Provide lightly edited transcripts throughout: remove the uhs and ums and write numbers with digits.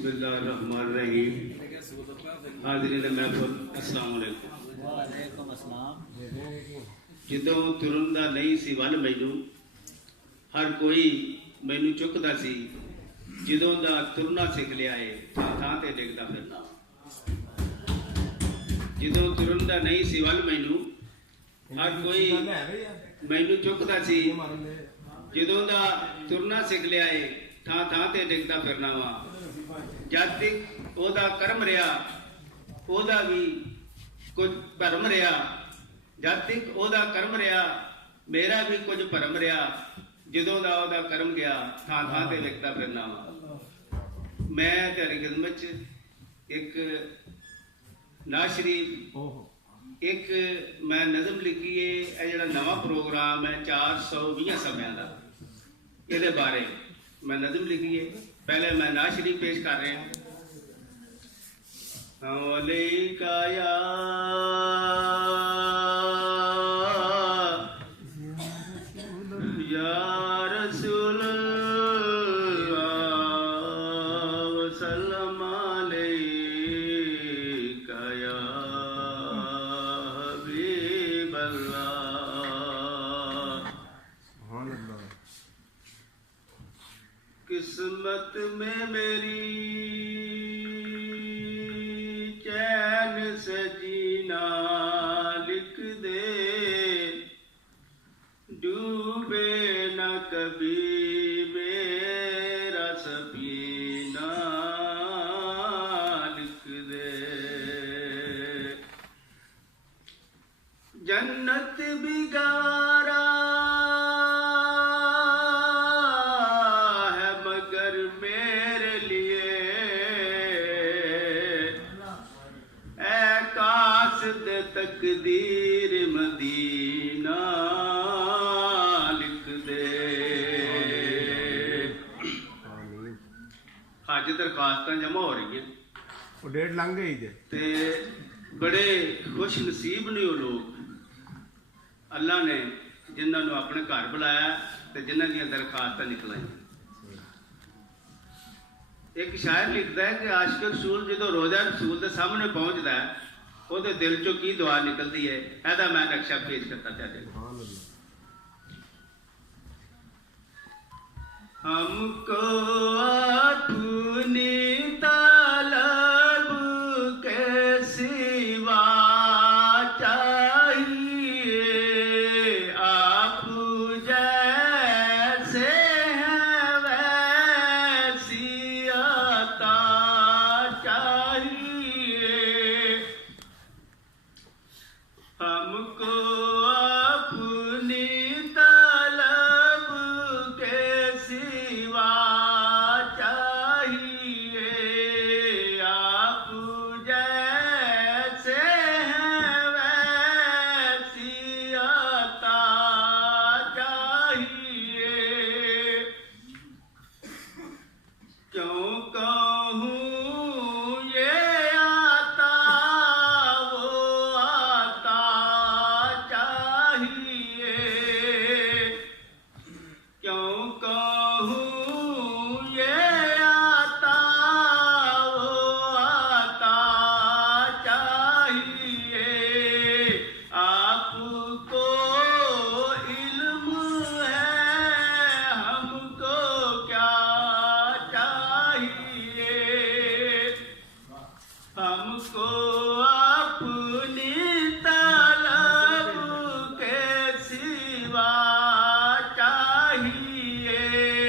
بسم اللہ الرحمن الرحیم. حاضرین محفل السلام علیکم. وعلیکم السلام. جدوں ترن دا نہیں سی ول مینوں ہر کوئی مینوں چکدا سی. جدوں دا ترنا سکھ لیا ہے تھاں تھاں تے ڈگدا پھرنا. جدوں ترن دا نہیں سی ول مینوں ہر کوئی مینوں چکدا سی. جدوں دا ترنا سکھ لیا ہے تھاں تھاں تے ڈگدا پھرنا وا. جد تک او دا کرم رہا او دا بھی کچھ بھرم رہا. جد تک او دا کرم رہا میرا بھی کچھ بھرم رہا. جدوں دا او دا کرم گیا تھاں تھاں تے ڈگدا پھرنا وا. میں تیری خدمت ایک نعت شریف ایک میں نظم لکھی ہے. یہ جڑا نواں پروگرام ہے 420 سمیاں دا یہ بارے میں نظم لکھی ہے. پہلے میں نعت شریف پیش کر رہا ہوں. علیکہ یا رسول اللہ وسلم علیکہ یا حبیب اللہ. قسمت میں میری چین سے جینا لکھ دے. ڈوبے نہ کبھی میرا سفینہ لکھ دے. جنت بھی گوارا تقدیر مدینہ لکھ دے. حج درخواستاں جمع ہو رہی ہیں وہ ڈیٹ لنگ گئی جی. تے بڑے خوش نصیب نے وہ لوگ اللہ نے جنہوں نے اپنے گھر بلایا تے جنہوں دیا درخواستاں نکلائیں. ایک شاعر لکھتا ہے کہ عاشق رسول جدو روزہ رسول دے سامنے پہنچتا ہے وہ دل چو کی دعا نکلتی ہے. ایسا میں نقشہ پیش کرتا چاہتے ہیں. ہم کو اپنی طلب کے سوا چاہیے. آپ جیسے ہیں ویسی عطا چاہیے. ہم کو اپنی طلب کے سوا چاہیے. آپ جیسے ہیں ویسی عطا چاہیے. کیوں کہوں ہم کو اپنی طلب کے سوا چاہیے.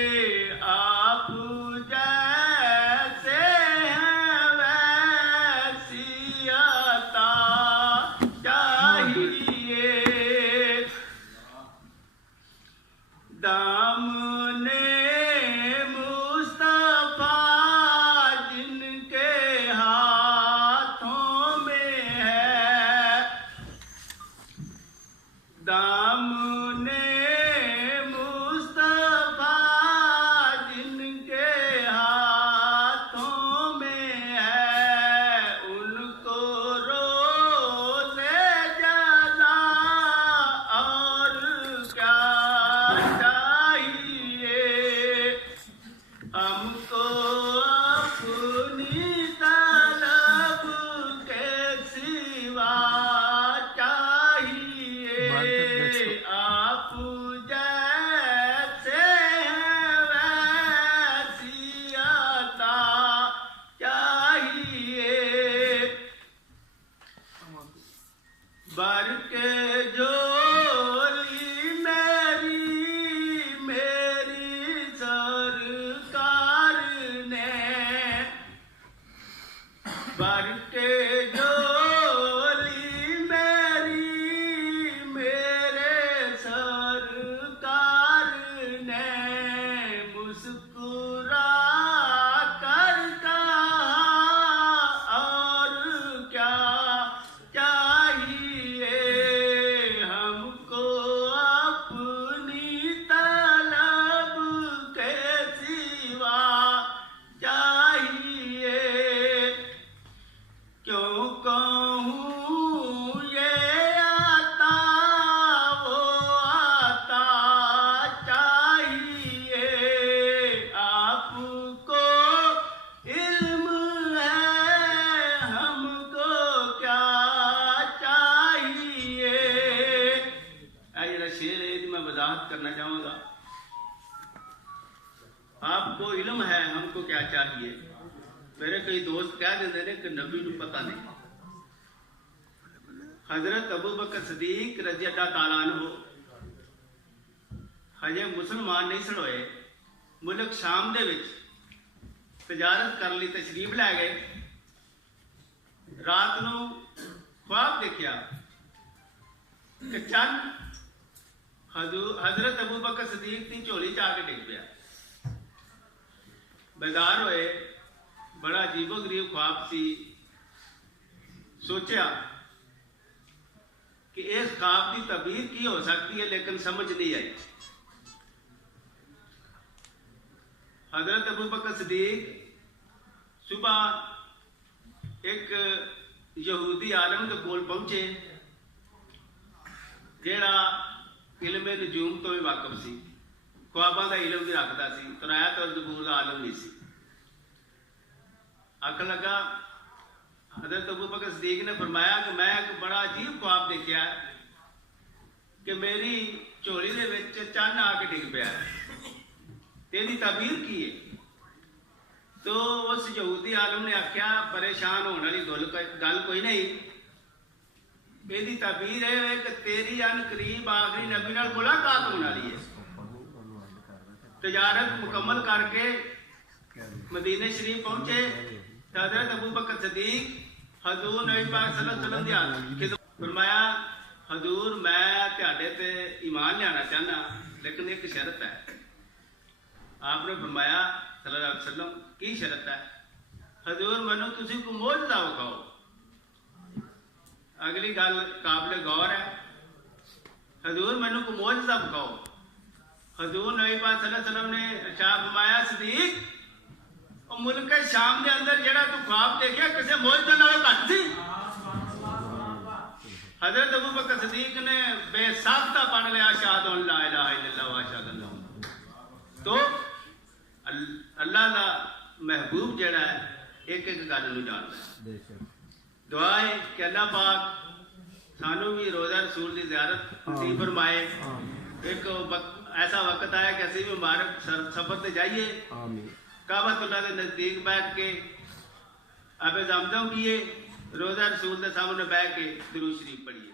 آپ کو علم ہے ہم کو کیا چاہیے. میرے کئی دوست کہہ دیتے ہیں کہ نبی کو پتہ نہیں. حضرت ابو بکر صدیق رضی اللہ تعالیٰ عنہ ہجے مسلمان نہیں سن ہوئے, ملک شام دے وچ تجارت کر لی تشریف لے گئے. رات نو خواب دیکھیا کہ چند حضرت ابو بکر صدیق کی جھولی چا کے ڈگ پیا. بیدار ہوئے, بڑا عجیب و غریب خواب سی. سوچیا کہ اس خواب کی تعبیر کی ہو سکتی ہے, لیکن سمجھ نہیں آئی. حضرت ابو بکر صدیق صبح ایک یہودی عالم کے کول پہنچے جیڑا علم نجوم تو بھی واقف سی, خواباں کا علم بھی رکھتا سی, ترایات اور زبور کا عالم نہیں سی. آخر لگا حضرت ابو بکر صدیق نے فرمایا کہ میں ایک بڑا عجیب خواب دیکھا کہ میری چولی دے وچ چن آ کے ڈگ پیا, تیری تعبیر کی ہے. تو اس یہودی عالم نے آخیا پریشان ہونے والی گل کوئی نہیں, یہ تعبیر ہے کہ تیری ان قریب آخری نبی نال ملاقات ہونے والی ہے. تجارت مکمل کر کے مدینہ شریف پہنچے. حضرت ابو بکر صدیق حضور نبی پاک صلی اللہ علیہ وسلم دی فرمایا حضور میں تہاڈے تے ایمان لینا چاہنا, لیکن ایک شرط ہے. آپ نے فرمایا صلی اللہ علیہ وسلم کی شرط ہے؟ حضور مینوں تسی کو معجزہ وکھاؤ. اگلی گل قابل غور ہے. حضور مینوں کو معجزہ وکھاؤ. حضور نبی پاک صلی اللہ علیہ وسلم نے ارشاد فرمایا صدیق ملک شام دے اندر جڑا تو خواب دیکھیا کسے معجزے نال گھٹ سی. حضرت ابو بکر صدیق نے بے ساختہ پڑھ لیا اشہد ان لا الہ الا اللہ و اشہد ان محمد. تو اللہ دا محبوب جڑا ہے ایک ایک گل نوں جاندا ہے. دعا ہے کہ اللہ پاک سانوں بھی روزہ رسول دی زیارت نصیب فرمائے. ایک ایسا وقت آیا کہ اسی بھی مبارک سفر تے جائیے, کعبۃ اللہ کے نزدیک بیٹھ کے آب زمزم پیے, روزہ رسول کے سامنے بیٹھ کے درود شریف پڑھیے.